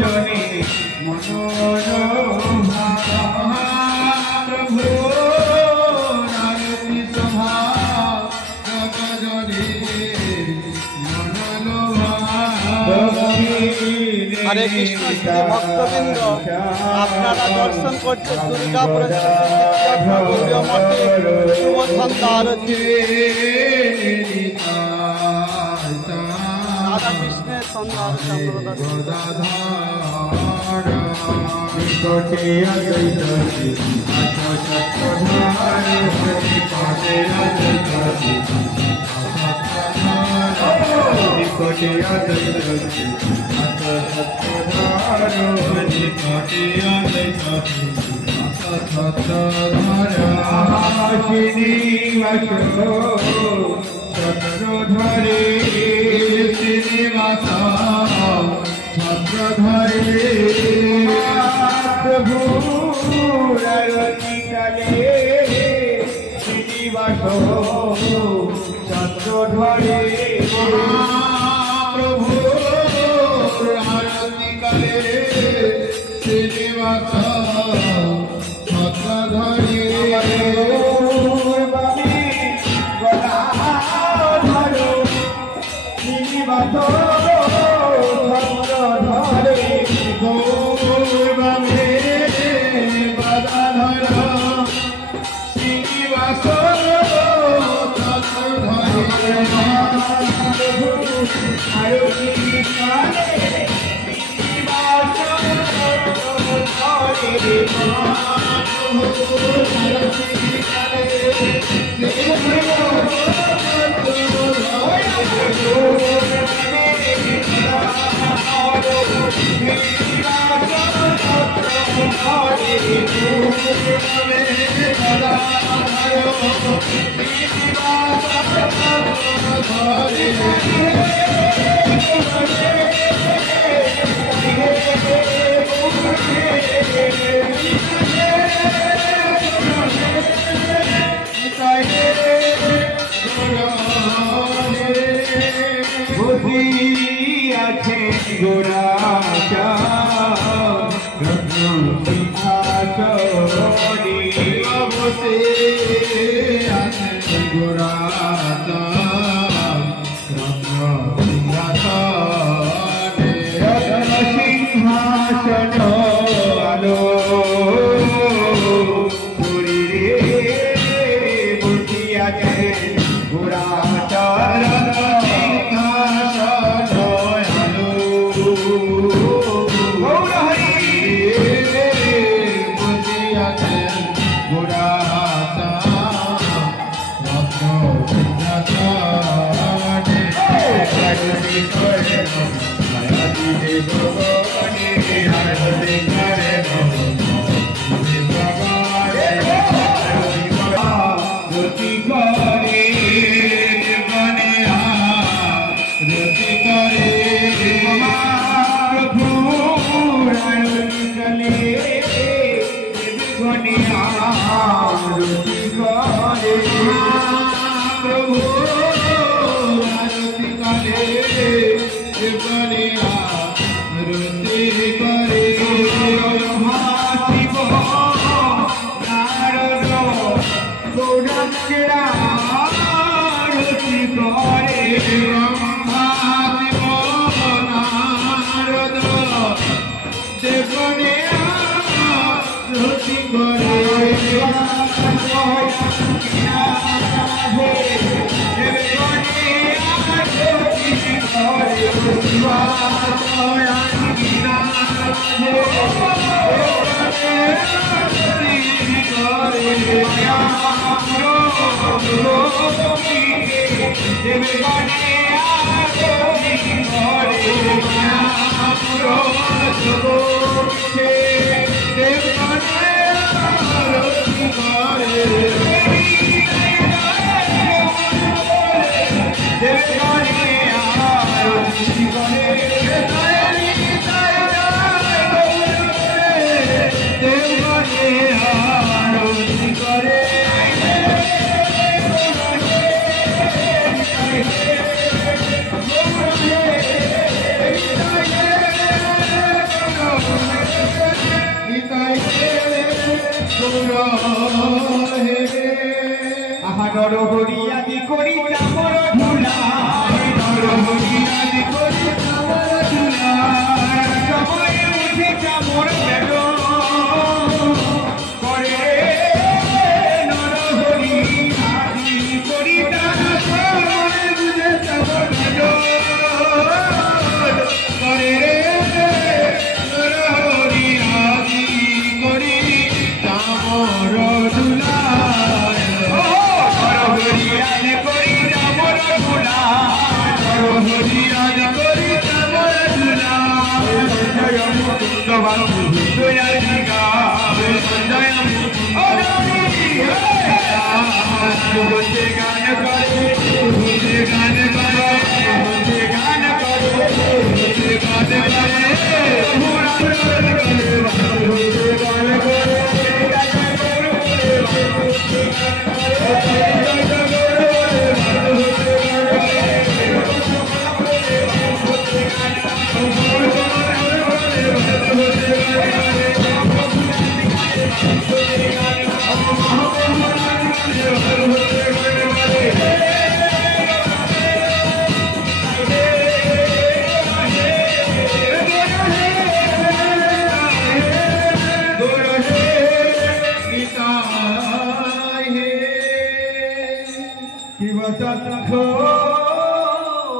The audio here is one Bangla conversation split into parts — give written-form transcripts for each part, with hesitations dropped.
জনে মনোরমা প্রভু আরতি শোভা জনে হরে কৃষ্ণ ভক্তবৃন্দ, আপনারা দর্শন করছেন দুর্গাপুরের গৌরীয় মঠে শুভ সন্ধ্যা আরতি। রাধা কৃষ্ণের সন্ধ্যা আরতি আমরা ছত্রধরে শ্রীনিবাস ছত্রধরে প্রভু রতিকালে শ্রীনিবাস ছত্রধরে প্রভু রতিকালে শ্রীনিবাস ছত্রধরে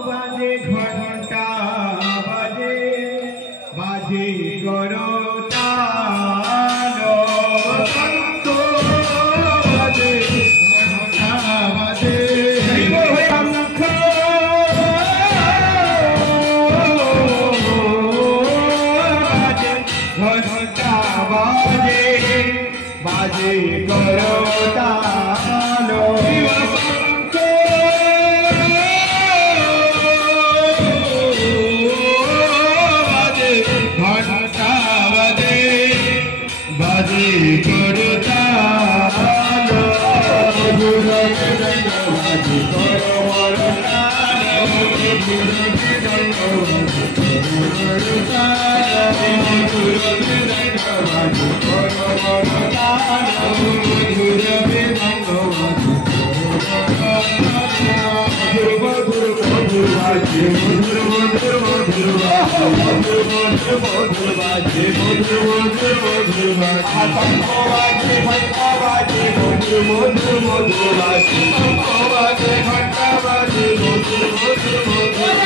বাজে ঘন্টা বাজে বাজে গরতালো বাজে ঘন্টা বাজে ঘন্টা বাজে বাজে গরতালো বাজে করতালো গুরুকে দণ্ড বাজে করতালো গুরুকে দণ্ড বাজে করতালো গুরুকে দণ্ড বাজে করতালো গুরুকে দণ্ড বাজে মধুর মধুর মধুর মধুর বাজে মধুর মধুর মধুর বাজে ঘন্টা বাজে মধুর মধুর মধুর বাজে বাজে ঘন্টা বাজে মধুর মধুর মধুর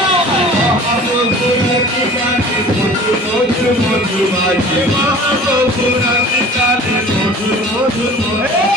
মধুর ঠিকানে মধুর মধুর মধুর বাজে মধুর ঠিকানে মধুর মধুর মধুর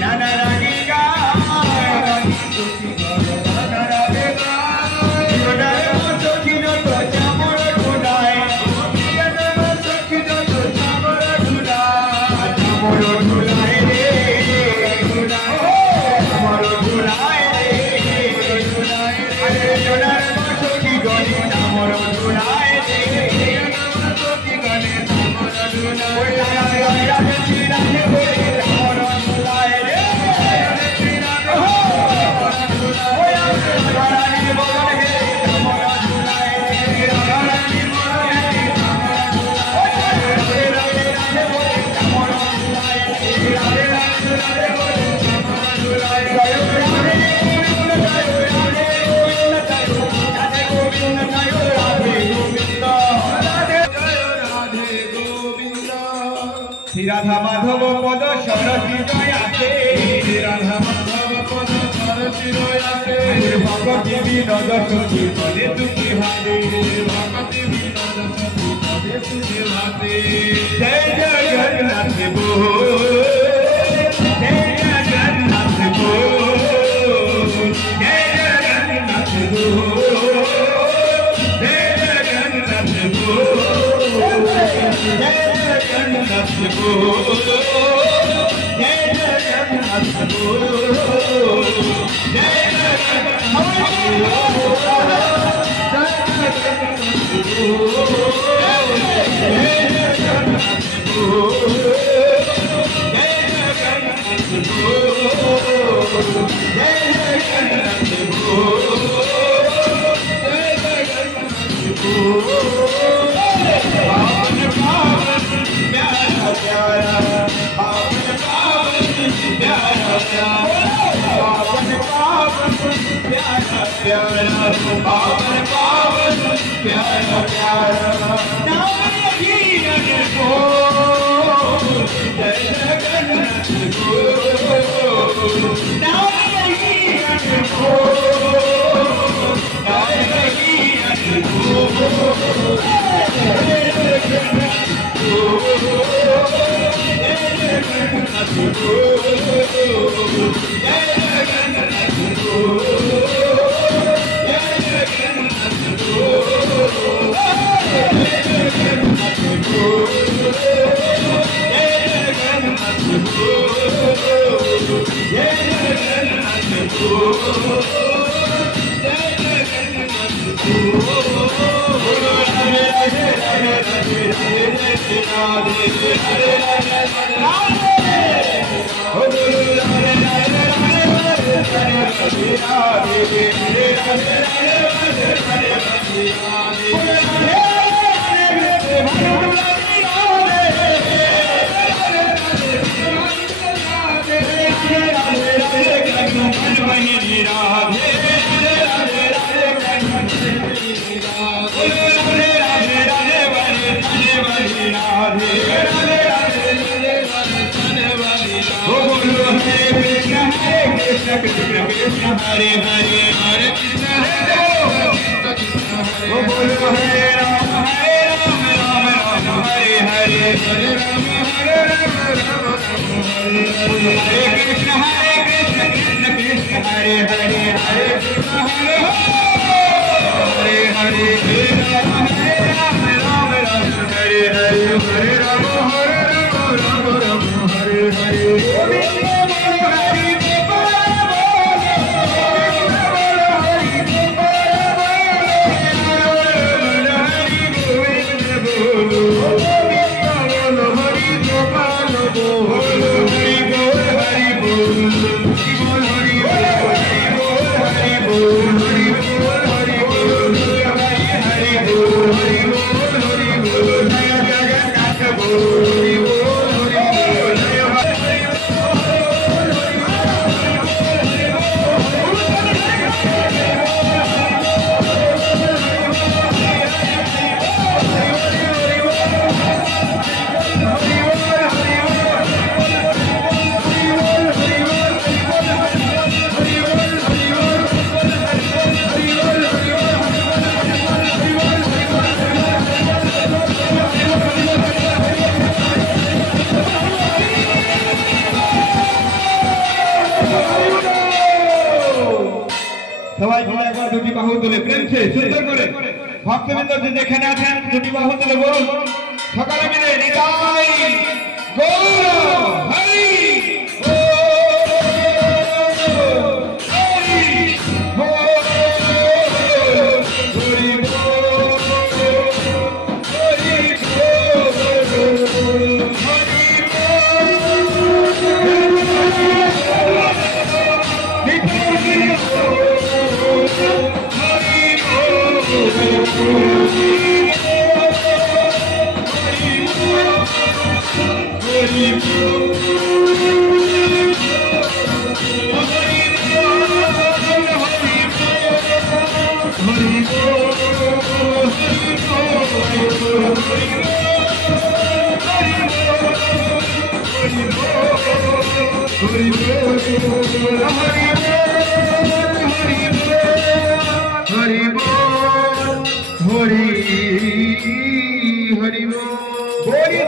নানা রানী রাধা মাধব পদ সরসী দয়াতে রাধা মাধব পদ সরসী দয়াতে ভগবতী বিনোদ সতী পদে তুকি হাতে ভগবতী বিনোদ সতী পদে তুকি হাতে জয় জয় জগন্নাথ बोल जय जगन्नाथ बोल जय जगन्नाथ बोल जय जगन्नाथ बोल जय जगन्नाथ बोल जय जगन्नाथ बोल जय पावन पावन प्यारा प्यारा नाम जीवन को जय जगन्नाथ बोल हरे हरे हरे कृष्ण वो बोलो हरे राम राम राम हरे हरे हरे राम राम हरे कृष्ण कृष्ण कृष्ण हरे हरे हरे कृष्ण हरे हरे हरे राम राम हरे हरे हरे राम राम राम हरे हरे সবাই মিলে একবার দুটি বাহু তুলে প্রেম সে সুন্দর করে ভক্তবৃন্দ যে যেখানে আছেন দুটি বাহু তুলে বলুন সকালে মিলে নিতাই গৌর হরি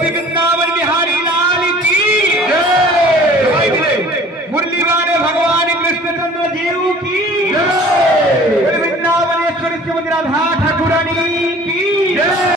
वृंदावन बिहारी लाल की मुरली वाले भगवान कृष्णचंद्र जीव की वृंदावनेश्वरी श्रीमती राधा ठाकुरानी की